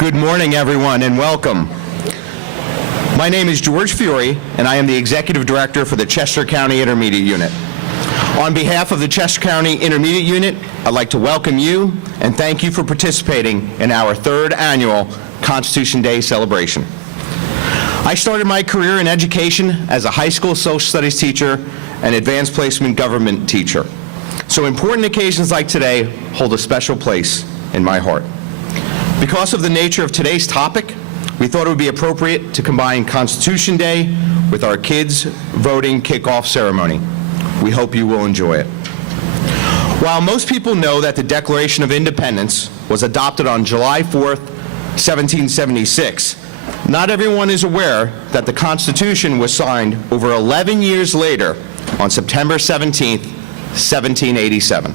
Good morning, everyone, and welcome. My name is George Fury, and I am the Executive Director for the Chester County Intermediate Unit. On behalf of the Chester County Intermediate Unit, I'd like to welcome you and thank you for participating in our third annual Constitution Day celebration. I started my career in education as a high school social studies teacher and advanced placement government teacher. So important occasions like today hold a special place in my heart. Because of the nature of today's topic, we thought it would be appropriate to combine Constitution Day with our kids' voting kickoff ceremony. We hope you will enjoy it. While most people know that the Declaration of Independence was adopted on July 4th, 1776, not everyone is aware that the Constitution was signed over 11 years later on September 17th, 1787.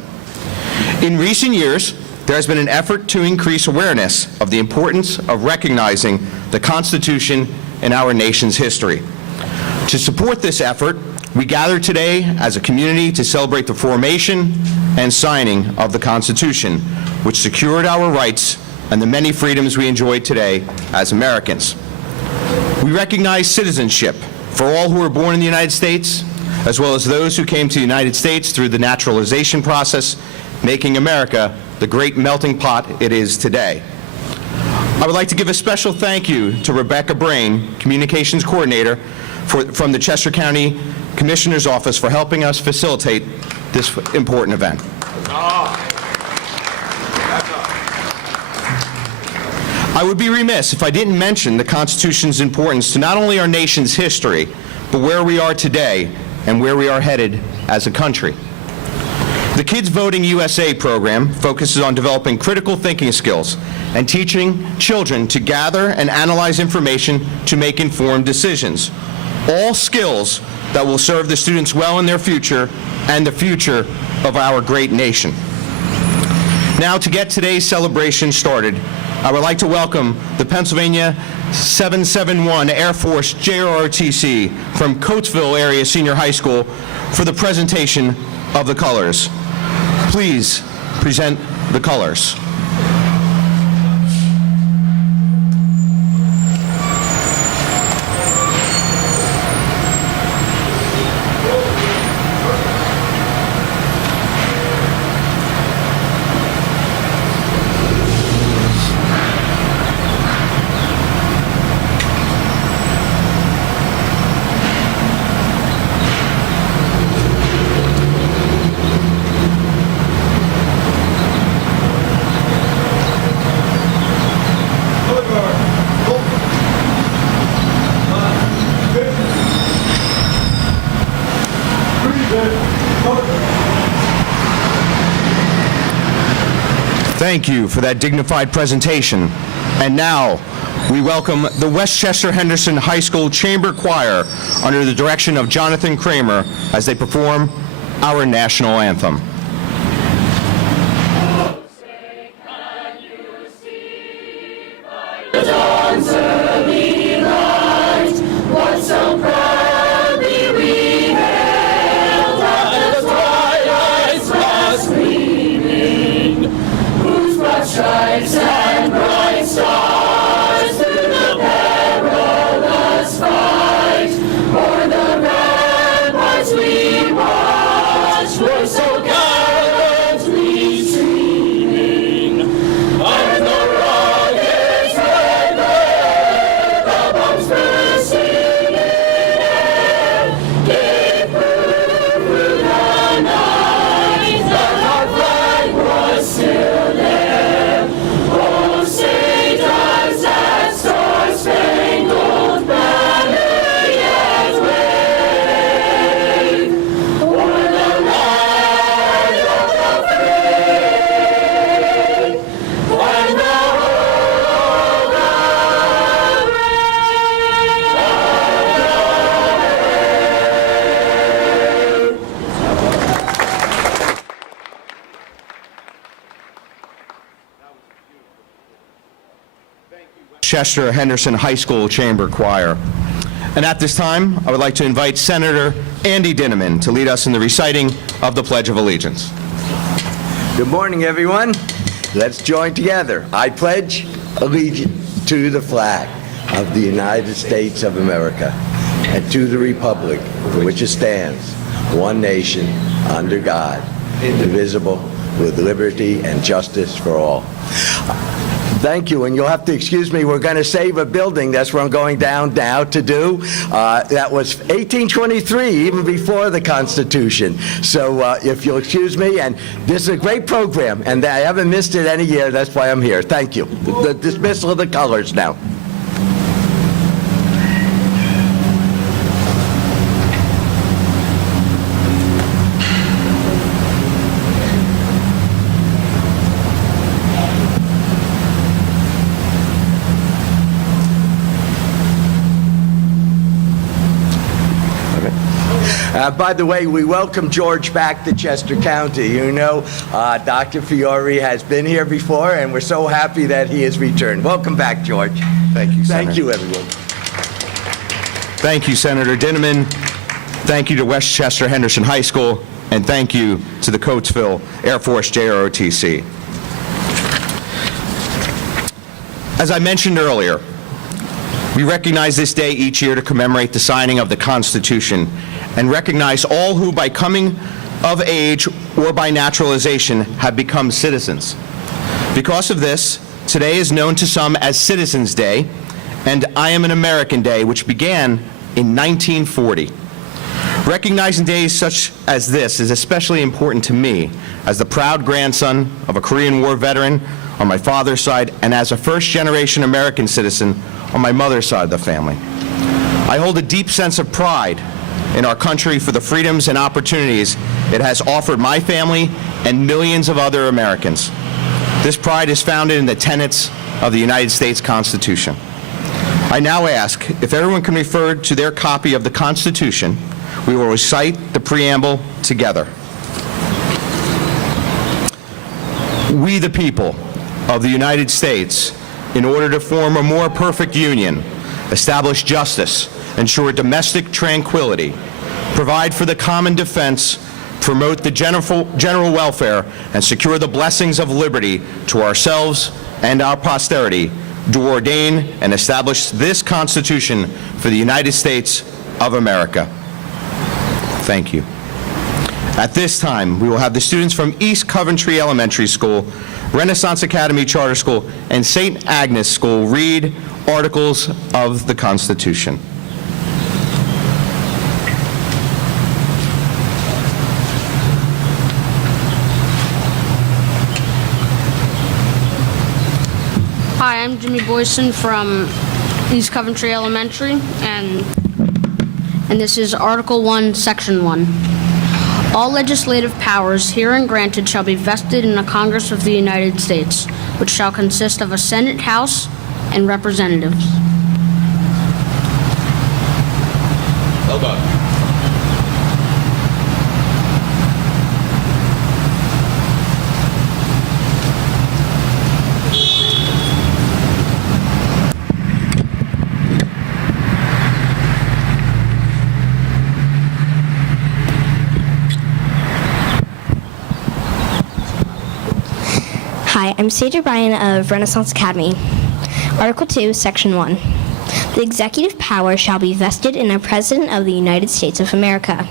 In recent years, there has been an effort to increase awareness of the importance of recognizing the Constitution in our nation's history. To support this effort, we gather today as a community to celebrate the formation and signing of the Constitution, which secured our rights and the many freedoms we enjoy today as Americans. We recognize citizenship for all who were born in the United States, as well as those who came to the United States through the naturalization process, making America the great melting pot it is today. I would like to give a special thank you to Rebecca Brain, Communications Coordinator from the Chester County Commissioner's Office, for helping us facilitate this important event. I would be remiss if I didn't mention the Constitution's importance to not only our nation's history, but where we are today and where we are headed as a country. The Kids Voting USA program focuses on developing critical thinking skills and teaching children to gather and analyze information to make informed decisions, all skills that will serve the students well in their future and the future of our great nation. Now, to get today's celebration started, I would like to welcome the Pennsylvania 771 Air Force JROTC from Coatesville Area Senior High School for the presentation of the colors. Please present the colors. Thank you for that dignified presentation. And now, we welcome the Westchester Henderson High School Chamber Choir under the direction of Jonathan Kramer as they perform our national anthem. Chester Henderson High School Chamber Choir. And at this time, I would like to invite Senator Andy Dinniman to lead us in the reciting of the Pledge of Allegiance. Good morning, everyone. Let's join together. I pledge allegiance to the flag of the United States of America and to the republic for which it stands, one nation, under God, indivisible, with liberty and justice for all. Thank you, and you'll have to excuse me. We're going to save a building. That's what I'm going down now to do. That was 1823, even before the Constitution. So if you'll excuse me, and this is a great program, and I haven't missed it any year. That's why I'm here. Thank you. The dismissal of the colors now. By the way, we welcome George back to Chester County. You know, Dr. Fiore has been here before, and we're so happy that he has returned. Welcome back, George. Thank you, Senator. Thank you, everyone. Thank you, Senator Dinniman. Thank you to Westchester Henderson High School, and thank you to the Coatesville Air Force JROTC. As I mentioned earlier, we recognize this day each year to commemorate the signing of the Constitution and recognize all who, by coming of age or by naturalization, have become citizens. Because of this, today is known to some as Citizens Day and I Am an American Day, which began in 1940. Recognizing days such as this is especially important to me as the proud grandson of a Korean War veteran on my father's side and as a first-generation American citizen on my mother's side of the family. I hold a deep sense of pride in our country for the freedoms and opportunities it has offered my family and millions of other Americans. This pride is founded in the tenets of the United States Constitution. I now ask if everyone can refer to their copy of the Constitution. We will recite the preamble together. We, the people of the United States, in order to form a more perfect union, establish justice, ensure domestic tranquility, provide for the common defense, promote the general welfare, and secure the blessings of liberty to ourselves and our posterity, do ordain and establish this Constitution for the United States of America. Thank you. At this time, we will have the students from East Coventry Elementary School, Renaissance Academy Charter School, and St. Agnes School read Articles of the Constitution. Hi, I'm Jimmy Boyson from East Coventry Elementary, and this is Article 1, Section 1. All legislative powers herein granted shall be vested in the Congress of the United States, which shall consist of a Senate, House, and Representatives. Well done. Hi, I'm Sage O'Brien of Renaissance Academy. Article 2, Section 1. The executive power shall be vested in a President of the United States of America.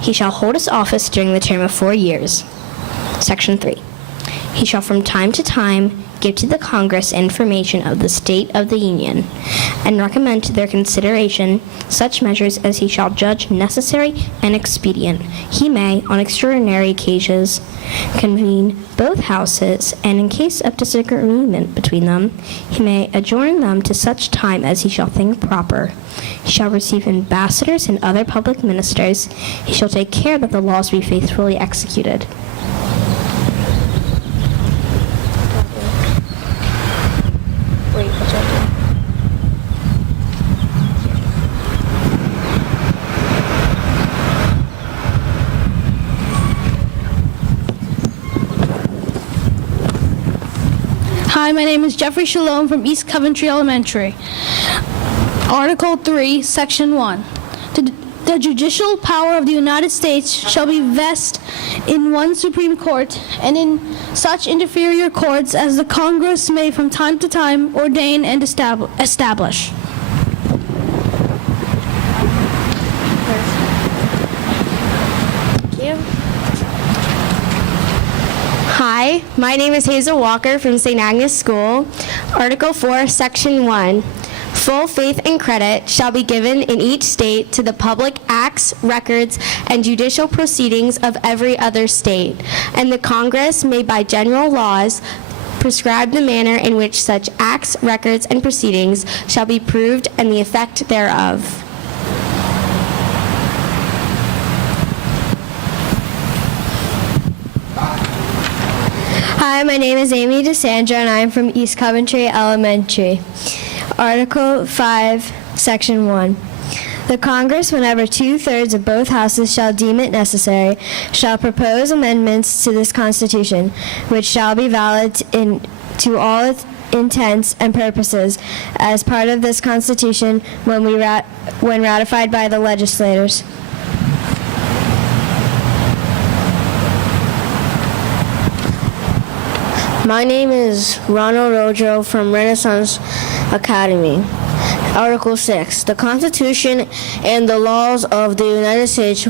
He shall hold his office during the term of 4 years. Section 3. He shall from time to time give to the Congress information of the state of the Union, and recommend to their consideration such measures as he shall judge necessary and expedient. He may, on extraordinary occasions, convene both houses, and in case of disagreement between them, he may adjourn them to such time as he shall think proper. He shall receive ambassadors and other public ministers. He shall take care that the laws be faithfully executed. Hi, my name is Jeffrey Shalom from East Coventry Elementary. Article 3, Section 1. The judicial power of the United States shall be vested in one Supreme Court, and in such inferior courts as the Congress may from time to time ordain and establish. Hi, my name is Hazel Walker from St. Agnes School. Article 4, Section 1. Full faith and credit shall be given in each state to the public acts, records, and judicial proceedings of every other state, and the Congress may by general laws prescribe the manner in which such acts, records, and proceedings shall be proved and the effect thereof. Hi, my name is Amy DeSandra, and I am from East Coventry Elementary. Article 5, Section 1. The Congress, whenever 2/3 of both houses shall deem it necessary, shall propose amendments to this Constitution, which shall be valid to all its intents and purposes as part of this Constitution when ratified by the legislators. My name is Ronald Rojo from Renaissance Academy. Article 6. The Constitution and the laws of the United States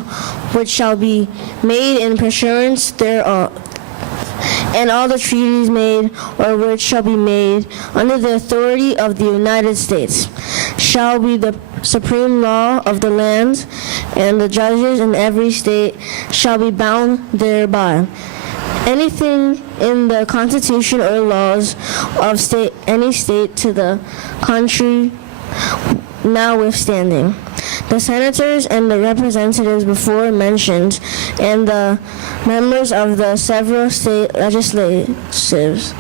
which shall be made in pursuance thereof, and all the treaties made or which shall be made under the authority of the United States shall be the supreme law of the land, and the judges in every state shall be bound thereby. Anything in the Constitution or laws of any state to the contrary notwithstanding, the senators and the representatives before mentioned, and the members of the several state legislatures,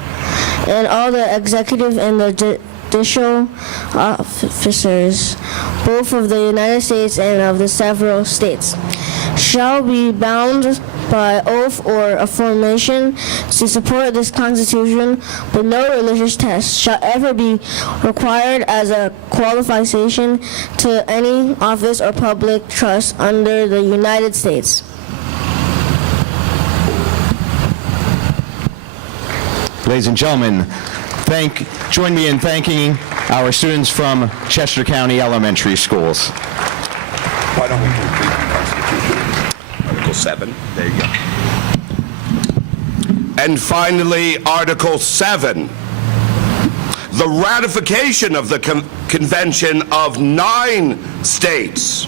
and all the executive and the judicial officers, both of the United States and of the several states, shall be bound by oath or affirmation to support this Constitution, but no religious test shall ever be required as a qualification to any office or public trust under the United States. Ladies and gentlemen, join me in thanking our students from Chester County Elementary Schools. Why don't we repeat the Constitution? Article 7. There you go. And finally, Article 7. The ratification of the Convention of 9 states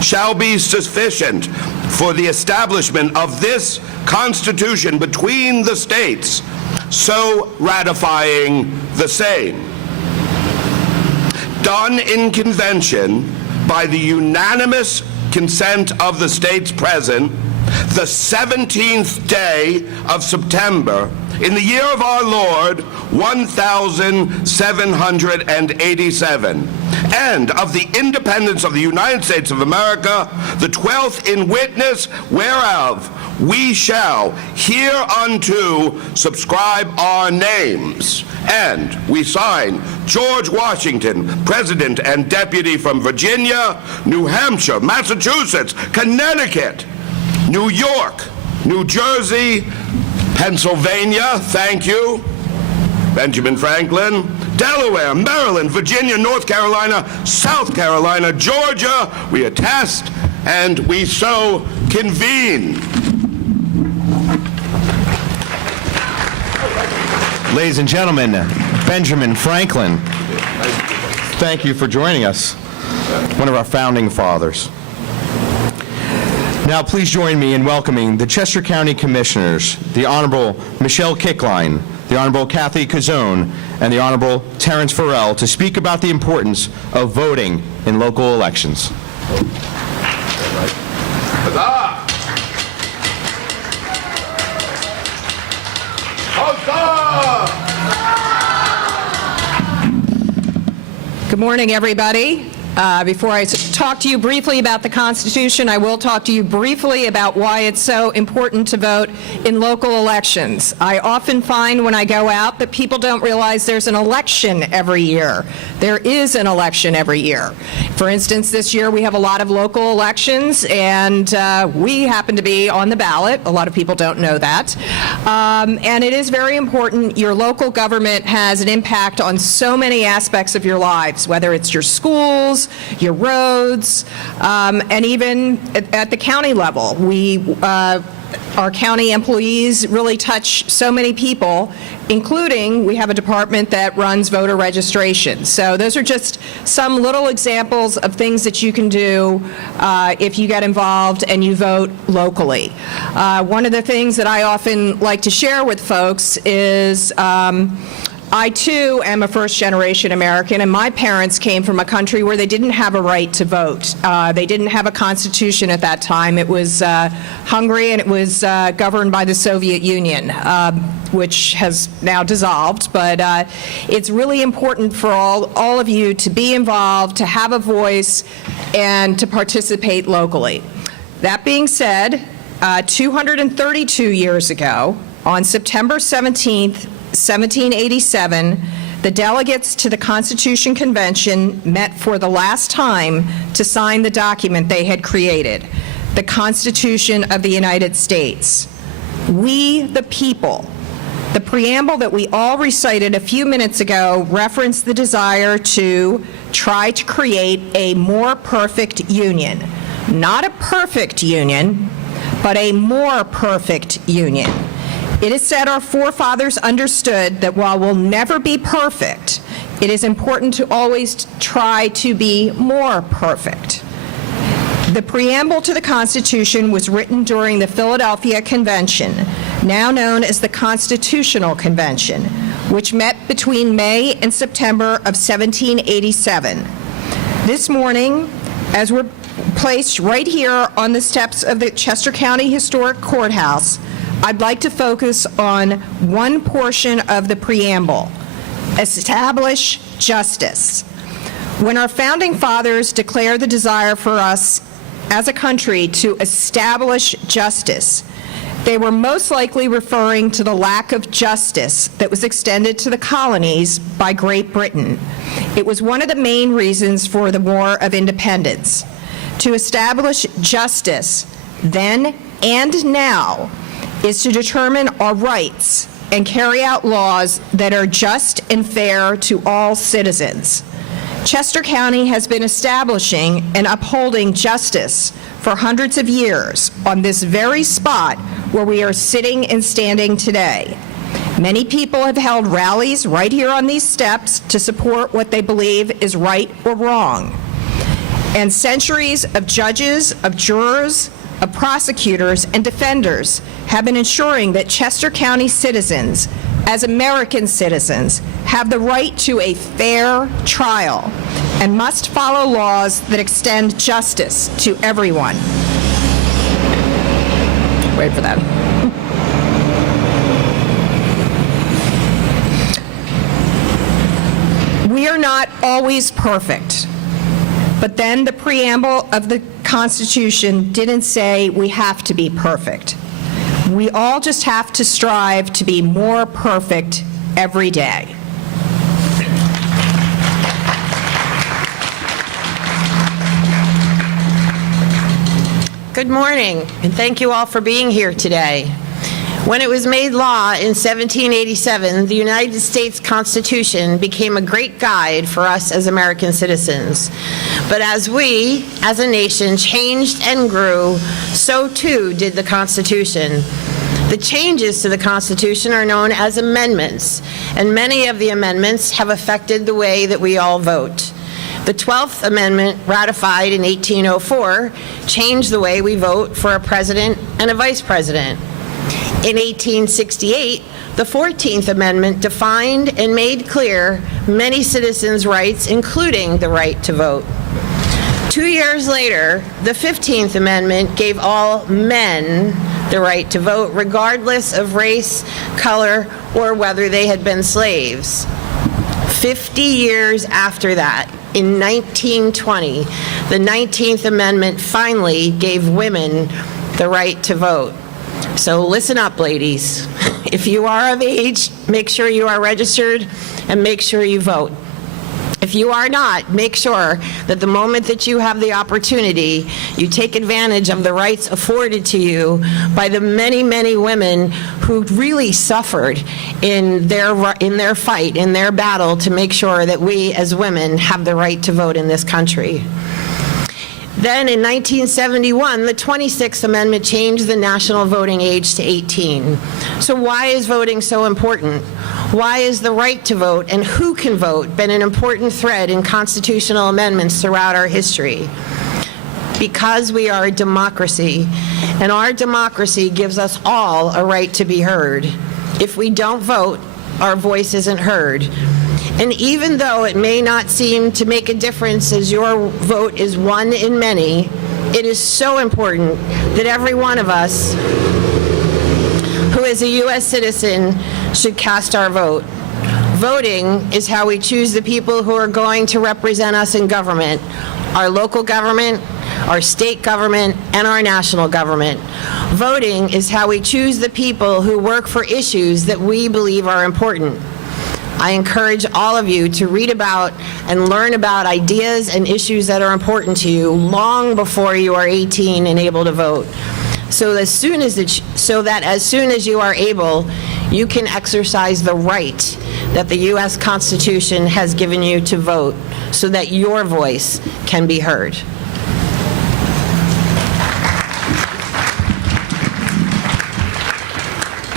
shall be sufficient for the establishment of this Constitution between the states, so ratifying the same. Done in convention by the unanimous consent of the states present, the 17th day of September, in the year of our Lord, 1787, and of the independence of the United States of America, the 12th in witness whereof we shall hereunto subscribe our names. And we sign George Washington, President and Deputy from Virginia, New Hampshire, Massachusetts, Connecticut, New York, New Jersey, Pennsylvania, thank you, Benjamin Franklin, Delaware, Maryland, Virginia, North Carolina, South Carolina, Georgia, we attest and we so convene. Ladies and gentlemen, Benjamin Franklin, thank you for joining us, one of our founding fathers. Now please join me in welcoming the Chester County Commissioners, the Honorable Michelle Kickline, the Honorable Kathy Cazzone, and the Honorable Terrence Farrell to speak about the importance of voting in local elections. Good morning, everybody. Before I talk to you briefly about the Constitution, I will talk to you briefly about why it's so important to vote in local elections. I often find when I go out that people don't realize there's an election every year. There is an election every year. For instance, this year we have a lot of local elections, and we happen to be on the ballot. A lot of people don't know that. And it is very important. Your local government has an impact on so many aspects of your lives, whether it's your schools, your roads, and even at the county level. Our county employees really touch so many people, including we have a department that runs voter registration. So those are just some little examples of things that you can do if you get involved and you vote locally. One of the things that I often like to share with folks is I, too, am a first-generation American, and my parents came from a country where they didn't have a right to vote. They didn't have a constitution at that time. It was Hungary, and it was governed by the Soviet Union, which has now dissolved. But it's really important for all of you to be involved, to have a voice, and to participate locally. That being said, 232 years ago, on September 17th, 1787, the delegates to the Constitution Convention met for the last time to sign the document they had created, the Constitution of the United States. We, the people. The preamble that we all recited a few minutes ago referenced the desire to try to create a more perfect union. Not a perfect union, but a more perfect union. It is said our forefathers understood that while we'll never be perfect, it is important to always try to be more perfect. The preamble to the Constitution was written during the Philadelphia Convention, now known as the Constitutional Convention, which met between May and September of 1787. This morning, as we're placed right here on the steps of the Chester County Historic Courthouse, I'd like to focus on one portion of the preamble: establish justice. When our founding fathers declared the desire for us as a country to establish justice, they were most likely referring to the lack of justice that was extended to the colonies by Great Britain. It was one of the main reasons for the War of Independence. To establish justice then and now is to determine our rights and carry out laws that are just and fair to all citizens. Chester County has been establishing and upholding justice for hundreds of years on this very spot where we are sitting and standing today. Many people have held rallies right here on these steps to support what they believe is right or wrong. And centuries of judges, of jurors, of prosecutors and defenders have been ensuring that Chester County citizens, as American citizens, have the right to a fair trial and must follow laws that extend justice to everyone. Wait for that. We are not always perfect. But then the preamble of the Constitution didn't say we have to be perfect. We all just have to strive to be more perfect every day. Good morning, and thank you all for being here today. When it was made law in 1787, the United States Constitution became a great guide for us as American citizens. But as we, as a nation, changed and grew, so too did the Constitution. The changes to the Constitution are known as amendments, and many of the amendments have affected the way that we all vote. The 12th Amendment, ratified in 1804, changed the way we vote for a president and a vice president. In 1868, the 14th Amendment defined and made clear many citizens' rights, including the right to vote. 2 years later, the 15th Amendment gave all men the right to vote, regardless of race, color, or whether they had been slaves. 50 years after that, in 1920, the 19th Amendment finally gave women the right to vote. So listen up, ladies. If you are of age, make sure you are registered and make sure you vote. If you are not, make sure that the moment that you have the opportunity, you take advantage of the rights afforded to you by the many, many women who really suffered in their fight, in their battle to make sure that we as women have the right to vote in this country. Then in 1971, the 26th Amendment changed the national voting age to 18. So why is voting so important? Why is the right to vote and who can vote been an important thread in constitutional amendments throughout our history? Because we are a democracy, and our democracy gives us all a right to be heard. If we don't vote, our voice isn't heard. And even though it may not seem to make a difference as your vote is one in many, it is so important that every one of us who is a U.S. citizen should cast our vote. Voting is how we choose the people who are going to represent us in government, our local government, our state government, and our national government. Voting is how we choose the people who work for issues that we believe are important. I encourage all of you to read about and learn about ideas and issues that are important to you long before you are 18 and able to vote. So that as soon as you are able, you can exercise the right that the U.S. Constitution has given you to vote so that your voice can be heard.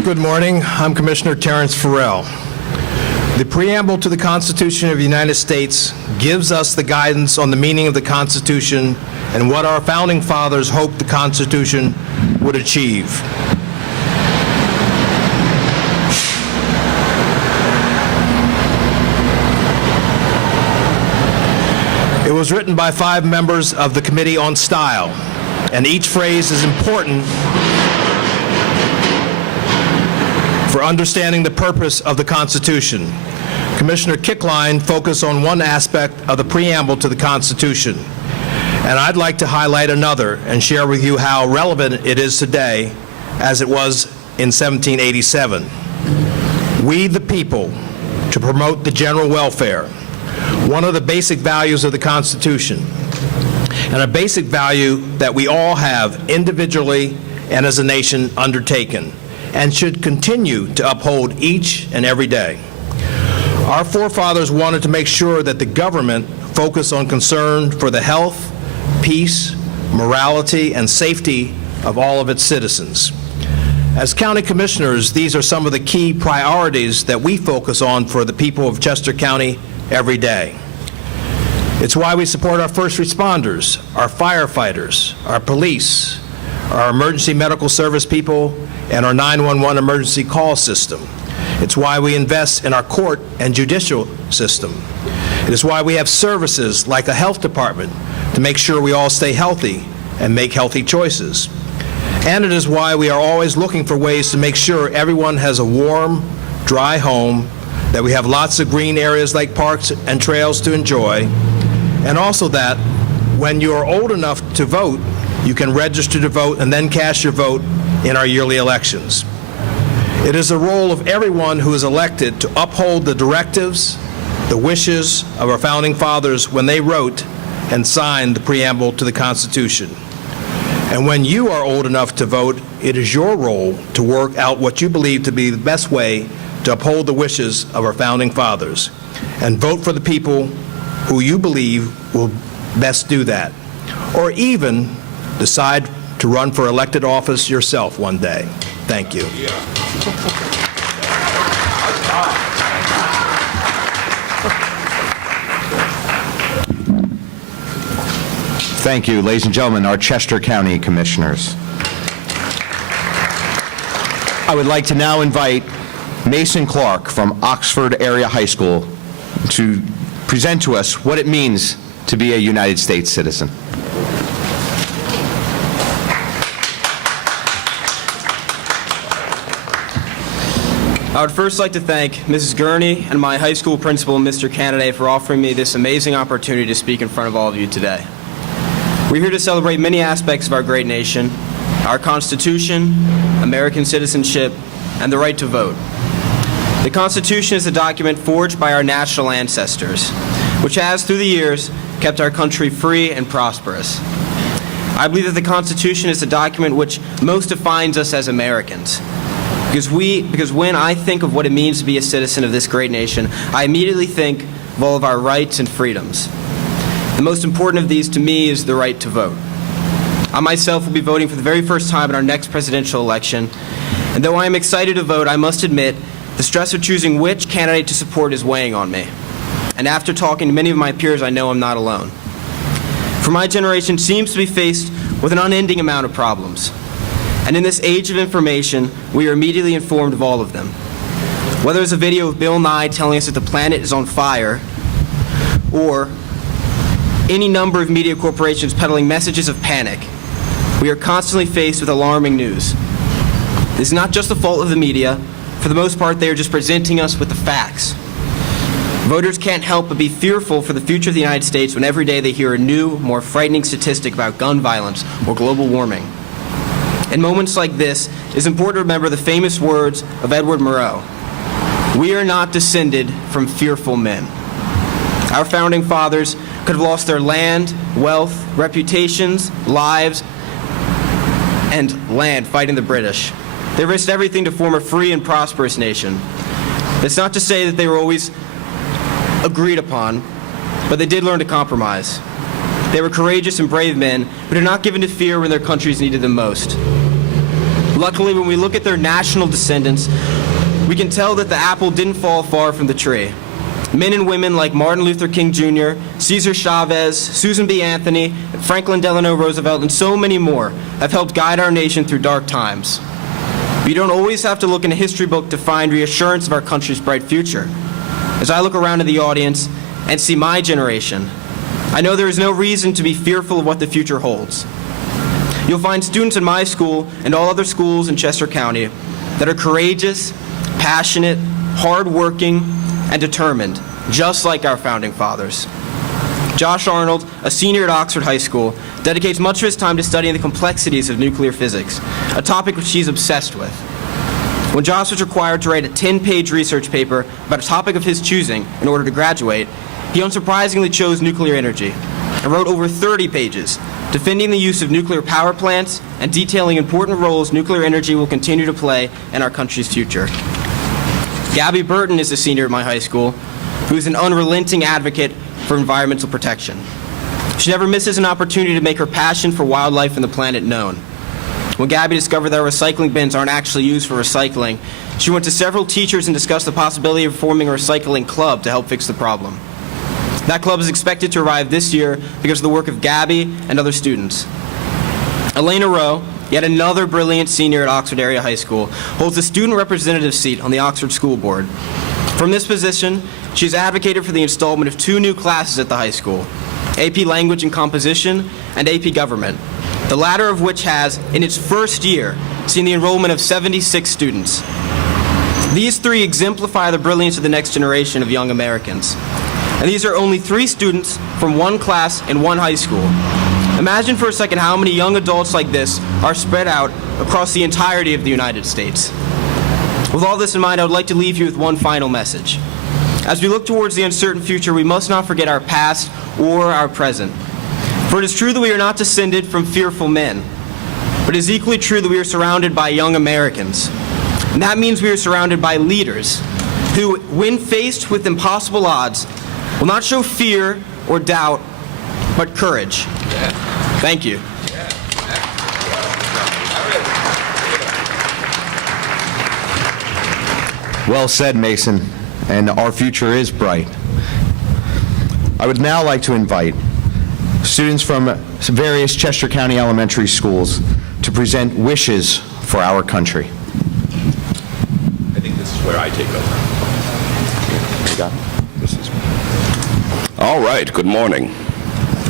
Good morning. I'm Commissioner Terrence Farrell. The preamble to the Constitution of the United States gives us the guidance on the meaning of the Constitution and what our founding fathers hoped the Constitution would achieve. It was written by 5 members of the Committee on Style, and each phrase is important for understanding the purpose of the Constitution. Commissioner Kickline focused on one aspect of the preamble to the Constitution, and I'd like to highlight another and share with you how relevant it is today as it was in 1787. We the people, to promote the general welfare, one of the basic values of the Constitution, and a basic value that we all have individually and as a nation undertaken, and should continue to uphold each and every day. Our forefathers wanted to make sure that the government focused on concern for the health, peace, morality, and safety of all of its citizens. As county commissioners, these are some of the key priorities that we focus on for the people of Chester County every day. It's why we support our first responders, our firefighters, our police, our emergency medical service people, and our 911 emergency call system. It's why we invest in our court and judicial system. It is why we have services like a health department to make sure we all stay healthy and make healthy choices. And it is why we are always looking for ways to make sure everyone has a warm, dry home, that we have lots of green areas like parks and trails to enjoy, and also that when you are old enough to vote, you can register to vote and then cast your vote in our yearly elections. It is the role of everyone who is elected to uphold the directives, the wishes of our founding fathers when they wrote and signed the preamble to the Constitution. And when you are old enough to vote, it is your role to work out what you believe to be the best way to uphold the wishes of our founding fathers, and vote for the people who you believe will best do that, or even decide to run for elected office yourself one day. Thank you. Thank you, ladies and gentlemen, our Chester County Commissioners. I would like to now invite Mason Clark from Oxford Area High School to present to us what it means to be a United States citizen. I would first like to thank Mrs. Gurney and my high school principal, Mr. Canaday, for offering me this amazing opportunity to speak in front of all of you today. We're here to celebrate many aspects of our great nation, our Constitution, American citizenship, and the right to vote. The Constitution is a document forged by our national ancestors, which has, through the years, kept our country free and prosperous. I believe that the Constitution is the document which most defines us as Americans. Because when I think of what it means to be a citizen of this great nation, I immediately think of all of our rights and freedoms. The most important of these to me is the right to vote. I myself will be voting for the very first time in our next presidential election, and though I am excited to vote, I must admit the stress of choosing which candidate to support is weighing on me. And after talking to many of my peers, I know I'm not alone. For my generation seems to be faced with an unending amount of problems. And in this age of information, we are immediately informed of all of them. Whether it's a video of Bill Nye telling us that the planet is on fire, or any number of media corporations peddling messages of panic, we are constantly faced with alarming news. This is not just the fault of the media. For the most part, they are just presenting us with the facts. Voters can't help but be fearful for the future of the United States when every day they hear a new, more frightening statistic about gun violence or global warming. In moments like this, it is important to remember the famous words of Edward Murrow. We are not descended from fearful men. Our founding fathers could have lost their land, wealth, reputations, lives, and land fighting the British. They risked everything to form a free and prosperous nation. It's not to say that they were always agreed upon, but they did learn to compromise. They were courageous and brave men, but are not given to fear when their countries needed them most. Luckily, when we look at their national descendants, we can tell that the apple didn't fall far from the tree. Men and women like Martin Luther King Jr., Cesar Chavez, Susan B. Anthony, Franklin Delano Roosevelt, and so many more have helped guide our nation through dark times. You don't always have to look in a history book to find reassurance of our country's bright future. As I look around at the audience and see my generation, I know there is no reason to be fearful of what the future holds. You'll find students in my school and all other schools in Chester County that are courageous, passionate, hardworking, and determined, just like our founding fathers. Josh Arnold, a senior at Oxford High School, dedicates much of his time to studying the complexities of nuclear physics, a topic which he's obsessed with. When Josh was required to write a 10-page research paper about a topic of his choosing in order to graduate, he unsurprisingly chose nuclear energy and wrote over 30 pages, defending the use of nuclear power plants and detailing important roles nuclear energy will continue to play in our country's future. Gabby Burton is a senior at my high school who is an unrelenting advocate for environmental protection. She never misses an opportunity to make her passion for wildlife and the planet known. When Gabby discovered that recycling bins aren't actually used for recycling, she went to several teachers and discussed the possibility of forming a recycling club to help fix the problem. That club is expected to arrive this year because of the work of Gabby and other students. Elena Rowe, yet another brilliant senior at Oxford Area High School, holds the student representative seat on the Oxford School Board. From this position, she has advocated for the installment of 2 new classes at the high school, AP Language and Composition and AP Government, the latter of which has, in its first year, seen the enrollment of 76 students. These 3 exemplify the brilliance of the next generation of young Americans. And these are only 3 students from 1 class in 1 high school. Imagine for a second how many young adults like this are spread out across the entirety of the United States. With all this in mind, I would like to leave you with one final message. As we look towards the uncertain future, we must not forget our past or our present. For it is true that we are not descended from fearful men, but it is equally true that we are surrounded by young Americans. And that means we are surrounded by leaders who, when faced with impossible odds, will not show fear or doubt, but courage. Thank you. Well said, Mason, and our future is bright. I would now like to invite students from various Chester County elementary schools to present wishes for our country. I think this is where I take over. All right, good morning.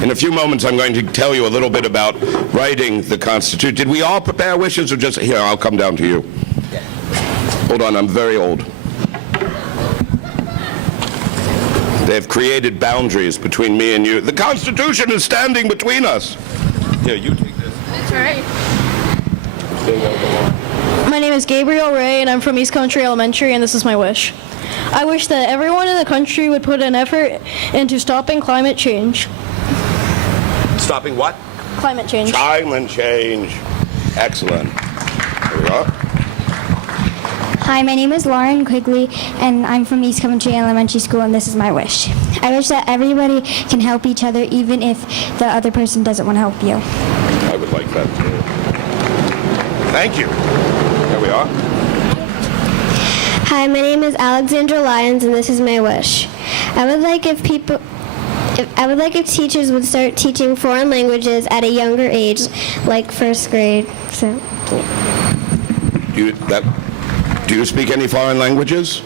In a few moments, I'm going to tell you a little bit about writing the Constitution. Did we all prepare wishes, or just, here, I'll come down to you. Hold on, I'm very old. They've created boundaries between me and you. The Constitution is standing between us. Here, you take this. That's right. My name is Gabriel Ray, and I'm from East Coventry Elementary, and this is my wish. I wish that everyone in the country would put an effort into stopping climate change. Stopping what? Climate change. Climate change. Excellent. Here we are. Hi, my name is Lauren Quigley, and I'm from East Coventry Elementary School, and this is my wish. I wish that everybody can help each other, even if the other person doesn't want to help you. I would like that too. Thank you. Here we are. Hi, my name is Alexandra Lyons, and this is my wish. I would like if teachers would start teaching foreign languages at a younger age, like first grade. So, Do you speak any foreign languages?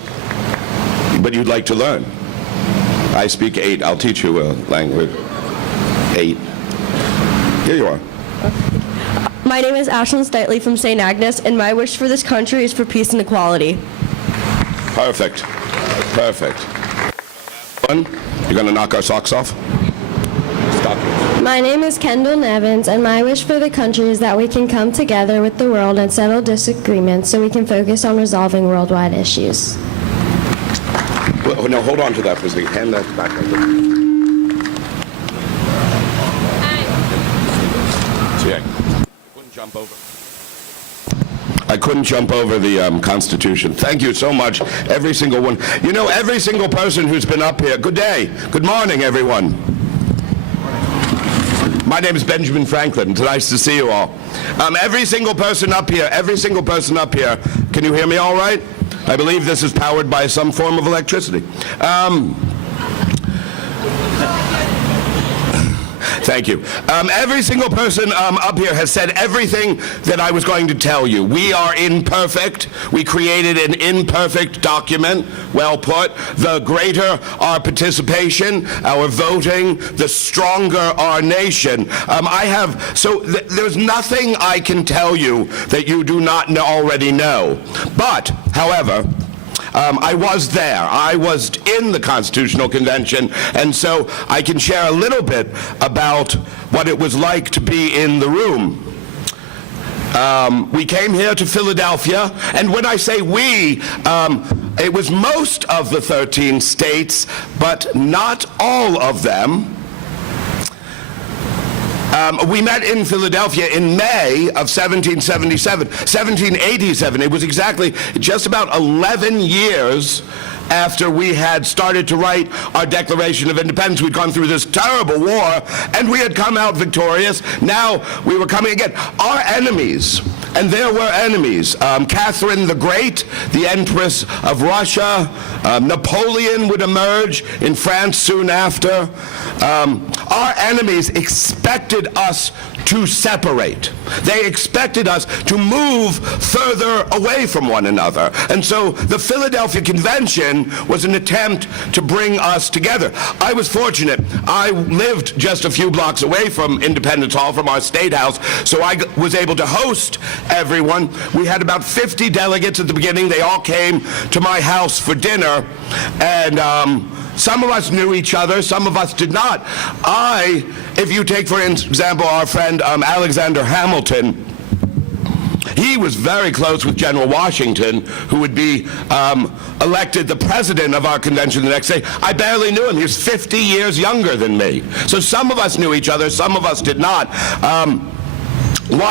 But you'd like to learn. I speak 8. I'll teach you a language. 8. Here you are. My name is Ashlyn Stitley from St. Agnes, and my wish for this country is for peace and equality. Perfect. Perfect. One, you're going to knock our socks off? Stop. my name is Kendall Nevins, and my wish for the country is that we can come together with the world and settle disagreements so we can focus on resolving worldwide issues. Well, no, hold on to that for a second. Hand that back over. See, I couldn't jump over. I couldn't jump over the Constitution. Thank you so much, every single one. You know, every single person who's been up here. Good day. Good morning, everyone. My name is Benjamin Franklin. It's nice to see you all. Every single person up here, can you hear me all right? I believe this is powered by some form of electricity. Thank you. Every single person up here has said everything that I was going to tell you. We are imperfect. We created an imperfect document. Well put. The greater our participation, our voting, the stronger our nation. There's nothing I can tell you that you do not already know. But, however, I was there. I was in the Constitutional Convention, and so I can share a little bit about what it was like to be in the room. We came here to Philadelphia, and when I say we, it was most of the 13 states, but not all of them. We met in Philadelphia in May of 1787. It was exactly just about 11 years after we had started to write our Declaration of Independence. We'd gone through this terrible war, and we had come out victorious. Now we were coming again. Our enemies, and there were enemies, Catherine the Great, the Empress of Russia, Napoleon would emerge in France soon after. Our enemies expected us to separate. They expected us to move further away from one another. And so the Philadelphia Convention was an attempt to bring us together. I was fortunate. I lived just a few blocks away from Independence Hall, from our State House, so I was able to host everyone. We had about 50 delegates at the beginning. They all came to my house for dinner, and some of us knew each other, some of us did not. If you take, for example, our friend Alexander Hamilton, he was very close with General Washington, who would be elected the president of our convention the next day. I barely knew him. He was 50 years younger than me. So some of us knew each other, some of us did not.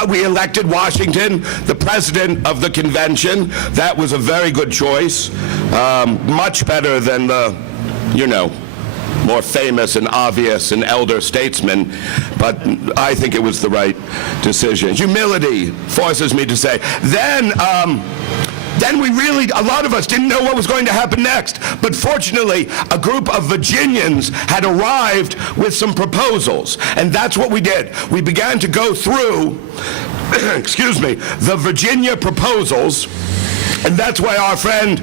We elected Washington, the president of the convention. That was a very good choice. Much better than the, more famous and obvious and elder statesman, but I think it was the right decision. Humility forces me to say. Then we really, a lot of us didn't know what was going to happen next, but fortunately, a group of Virginians had arrived with some proposals, and that's what we did. We began to go through, the Virginia proposals. And that's why our friend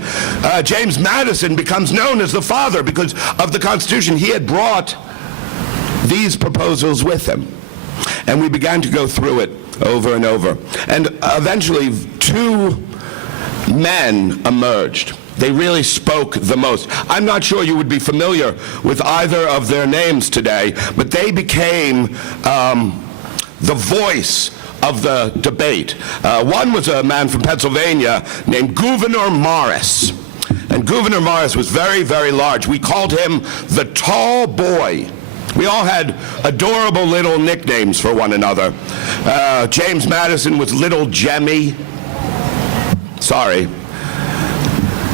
James Madison becomes known as the father, because of the Constitution. He had brought these proposals with him. And we began to go through it over and over. And eventually, two men emerged. They really spoke the most. I'm not sure you would be familiar with either of their names today, but they became the voice of the debate. One was a man from Pennsylvania named Gouverneur Morris. And Gouverneur Morris was very, very large. We called him the Tall Boy. We all had adorable little nicknames for one another. James Madison was Little Jemmy. Sorry.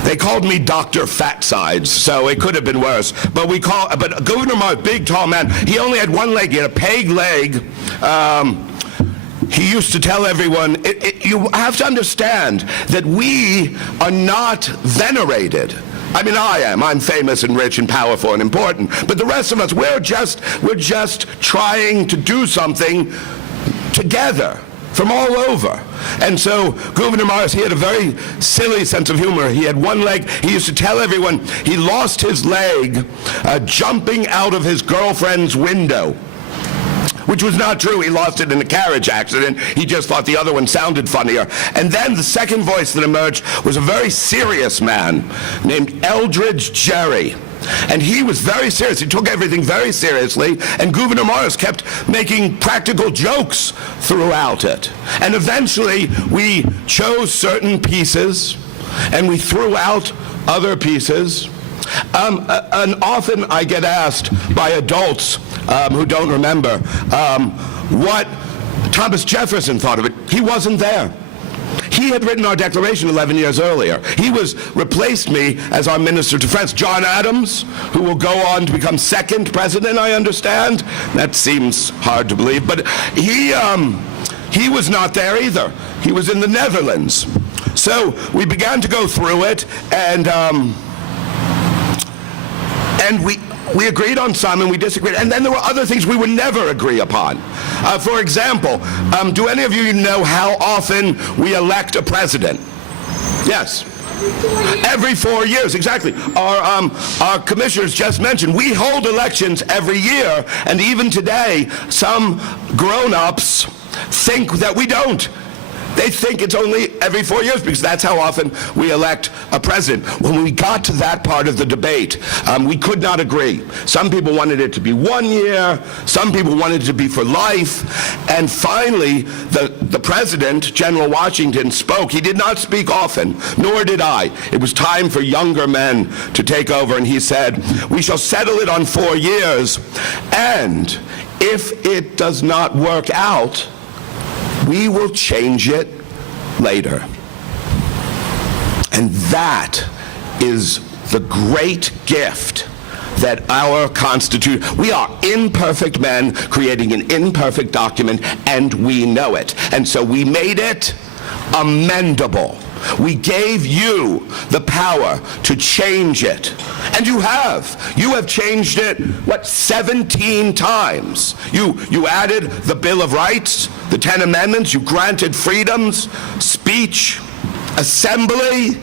They called me Dr. Fatsides, so it could have been worse. But Gouverneur Morris, big, tall man, he only had one leg. He had a peg leg. He used to tell everyone, you have to understand that we are not venerated. I mean, I am. I'm famous and rich and powerful and important. But the rest of us, we're just trying to do something together from all over. And so Gouverneur Morris, he had a very silly sense of humor. He had one leg. He used to tell everyone he lost his leg jumping out of his girlfriend's window, which was not true. He lost it in a carriage accident. He just thought the other one sounded funnier. And then the second voice that emerged was a very serious man named Eldridge Gerry. And he was very serious. He took everything very seriously, and Gouverneur Morris kept making practical jokes throughout it. And eventually, we chose certain pieces, and we threw out other pieces. And often I get asked by adults who don't remember what Thomas Jefferson thought of it. He wasn't there. He had written our Declaration 11 years earlier. He replaced me as our Minister to France. John Adams, who will go on to become second president, I understand. That seems hard to believe, but he was not there either. He was in the Netherlands. So we began to go through it, and we agreed on some and we disagreed. And then there were other things we would never agree upon. For example, do any of you know how often we elect a president? Yes. Every 4 years, exactly. Our commissioners just mentioned we hold elections every year, and even today, some grown-ups think that we don't. They think it's only every 4 years because that's how often we elect a president. When we got to that part of the debate, we could not agree. Some people wanted it to be 1 year, some people wanted it to be for life, and finally the president, General Washington, spoke. He did not speak often, nor did I. It was time for younger men to take over, and he said, "We shall settle it on 4 years, and if it does not work out, we will change it later." And that is the great gift that our Constitution, we are imperfect men creating an imperfect document, and we know it. And so we made it amendable. We gave you the power to change it. And you have. You have changed it, 17 times. You added the Bill of Rights, the 10 Amendments, you granted freedoms, speech, assembly,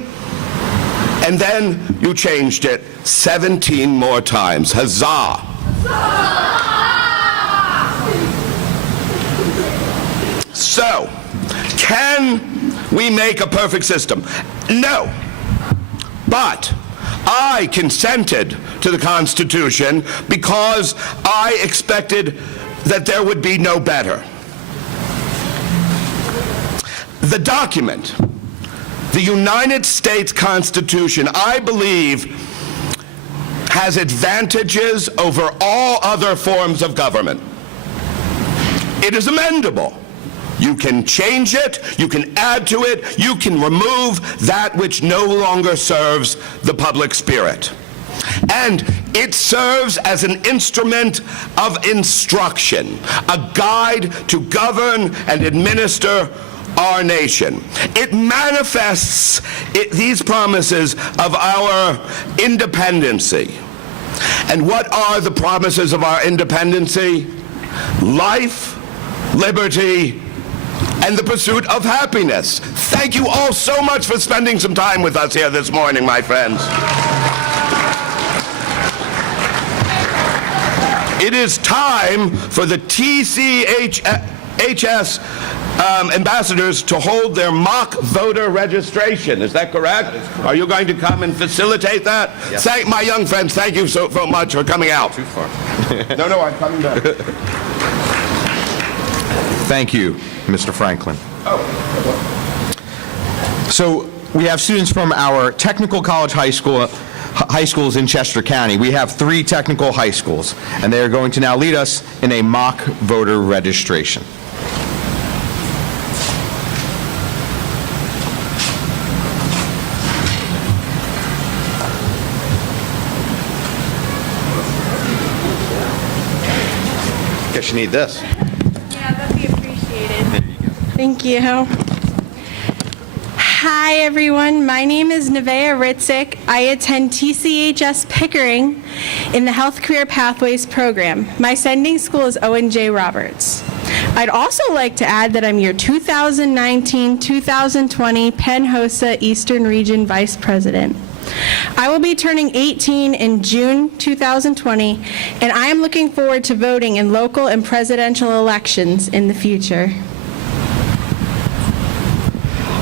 and then you changed it 17 more times. Huzzah! So, can we make a perfect system? No. But I consented to the Constitution because I expected that there would be no better. The document, the United States Constitution, I believe, has advantages over all other forms of government. It is amendable. You can change it, you can add to it, you can remove that which no longer serves the public spirit. And it serves as an instrument of instruction, a guide to govern and administer our nation. It manifests these promises of our independency. And what are the promises of our independency? Life, liberty, and the pursuit of happiness. Thank you all so much for spending some time with us here this morning, my friends. It is time for the TCHS ambassadors to hold their mock voter registration. Is that correct? Are you going to come and facilitate that? Yes. Thank my young friends. Thank you so much for coming out. Too far. No, I'm coming back. Thank you, Mr. Franklin. So we have students from our technical college high schools in Chester County. We have 3 technical high schools, and they are going to now lead us in a mock voter registration. Guess you need this. Yeah, that'd be appreciated. Thank you. Hi, everyone. My name is Nevaeh Ritzik. I attend TCHS Pickering in the Health Career Pathways program. My sending school is Owen J. Roberts. I'd also like to add that I'm your 2019-2020 Penn HOSA Eastern Region Vice President. I will be turning 18 in June 2020, and I am looking forward to voting in local and presidential elections in the future.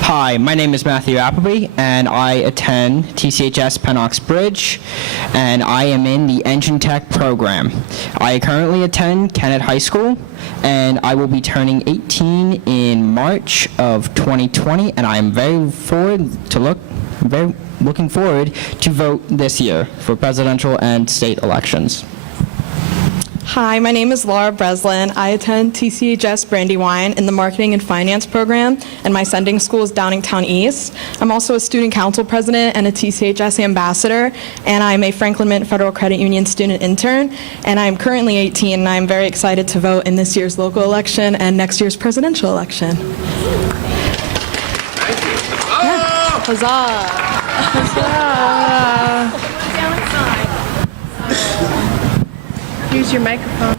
Hi, my name is Matthew Appleby, and I attend TCHS Penn Oxbridge, and I am in the Engine Tech program. I currently attend Kennett High School, and I will be turning 18 in March of 2020, and I am very looking forward to vote this year for presidential and state elections. Hi, my name is Laura Breslin. I attend TCHS Brandywine in the Marketing and Finance program, and my sending school is Downingtown East. I'm also a student council president and a TCHS ambassador, and I'm a Franklin Mint Federal Credit Union student intern, and I'm currently 18, and I'm very excited to vote in this year's local election and next year's presidential election. Yeah. Huzzah! Huzzah! Use your microphone.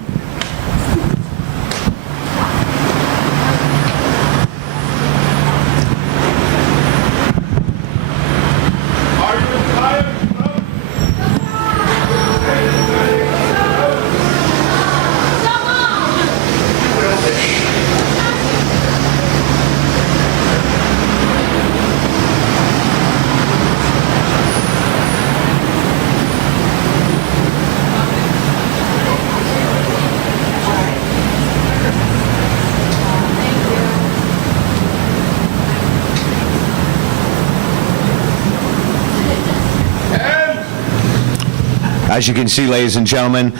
Are you inspired? As you can see, ladies and gentlemen,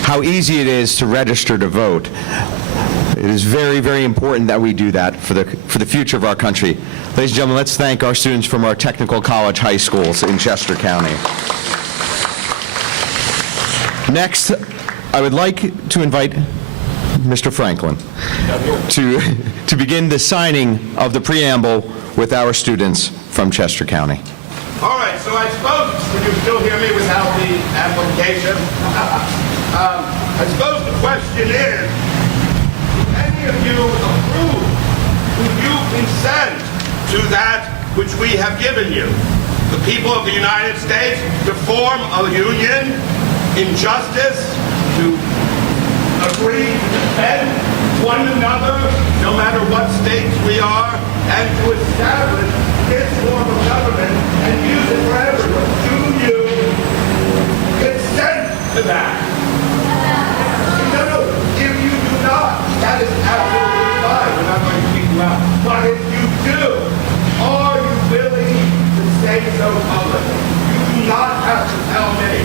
how easy it is to register to vote. It is very, very important that we do that for the future of our country. Ladies and gentlemen, let's thank our students from our technical college high schools in Chester County. Next, I would like to invite Mr. Franklin to begin the signing of the preamble with our students from Chester County. All right, so I suppose, can you still hear me without the amplification? I suppose the question is, do any of you approve, do you consent to that which we have given you, the people of the United States, to form a union in justice, to agree to defend one another, no matter what states we are, and to establish this form of government and use it for everyone. Do you consent to that? No, if you do not, that is absolutely fine. We're not going to keep you out. But if you do, are you willing to say so publicly? You do not have to tell me.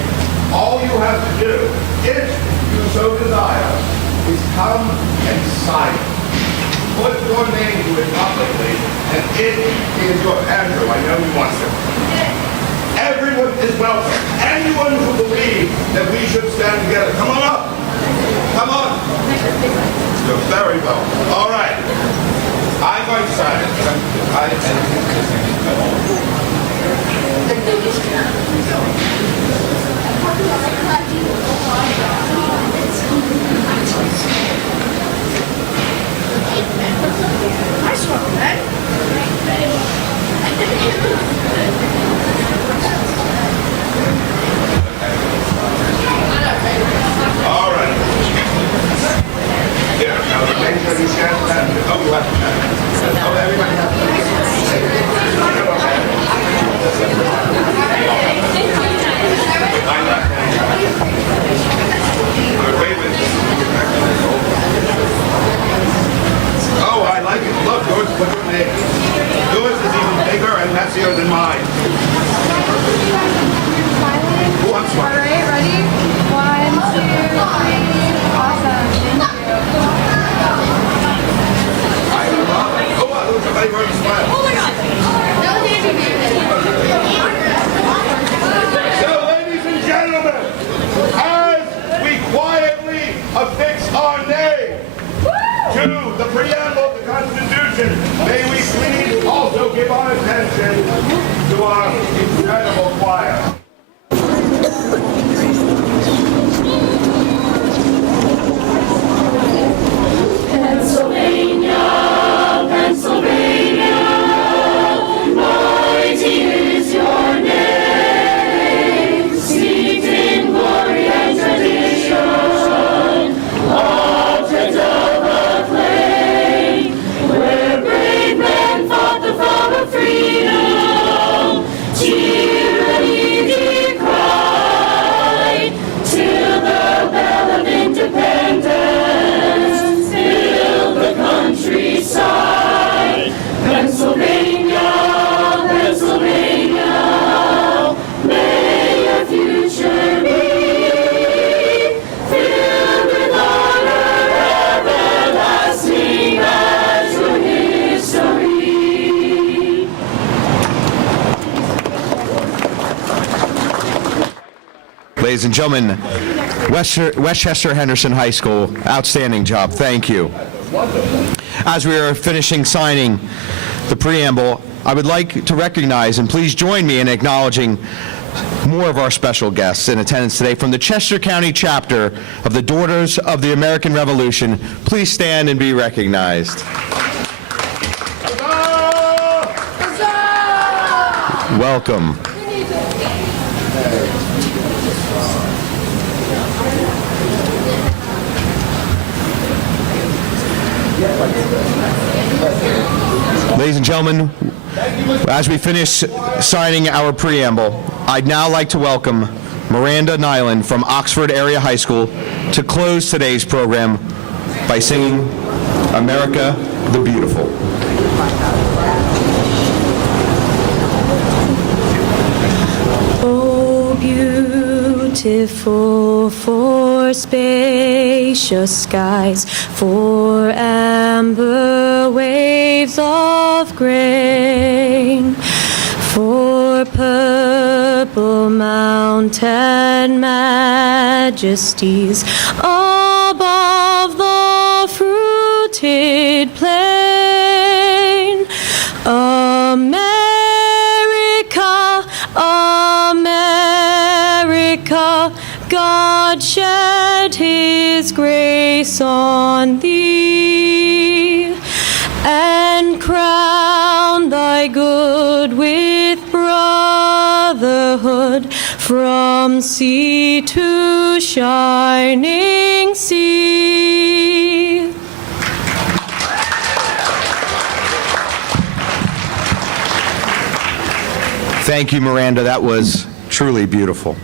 All you have to do, if you so desire, is come and sign it. Put your name to it publicly, and it is your Andrew. I know you want to. Everyone is welcome. Anyone who believes that we should stand together, come on up. Come on. You're very welcome. All right. I'm going to sign it. Nice one, man. All right. Here, now make sure you stand. Oh, you have to. affix our name to the preamble of the Constitution, may we please also give our attention to our incredible choir. Pennsylvania, Pennsylvania, mighty is your name, steeped in glory and tradition, object of acclaim, where brave men fought the foe of freedom, tyranny decried, till the bell of independence filled the countryside. Pennsylvania, Pennsylvania, may your future be filled with honor everlasting as your history. Ladies and gentlemen, Westchester Henderson High School, outstanding job. Thank you. As we are finishing signing the preamble, I would like to recognize, and please join me in acknowledging more of our special guests in attendance today from the Chester County chapter of the Daughters of the American Revolution. Please stand and be recognized. Welcome. Ladies and gentlemen, as we finish signing our preamble, I'd now like to welcome Miranda Nyland from Oxford Area High School to close today's program by singing America the Beautiful. Oh, beautiful for spacious skies, for amber waves of grain, for purple mountain majesties above the fruited plain. America, America, God shed his grace on thee, and crown thy good with brotherhood from sea to shining sea. Thank you, Miranda. That was truly beautiful.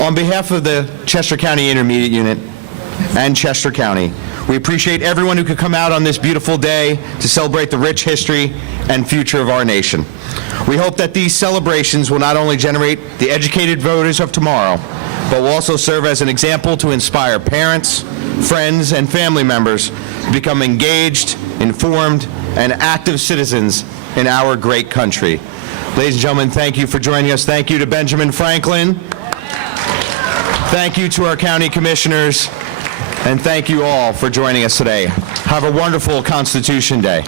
On behalf of the Chester County Intermediate Unit and Chester County, we appreciate everyone who could come out on this beautiful day to celebrate the rich history and future of our nation. We hope that these celebrations will not only generate the educated voters of tomorrow, but will also serve as an example to inspire parents, friends, and family members to become engaged, informed, and active citizens in our great country. Ladies and gentlemen, thank you for joining us. Thank you to Benjamin Franklin. Thank you to our county commissioners. And thank you all for joining us today. Have a wonderful Constitution Day.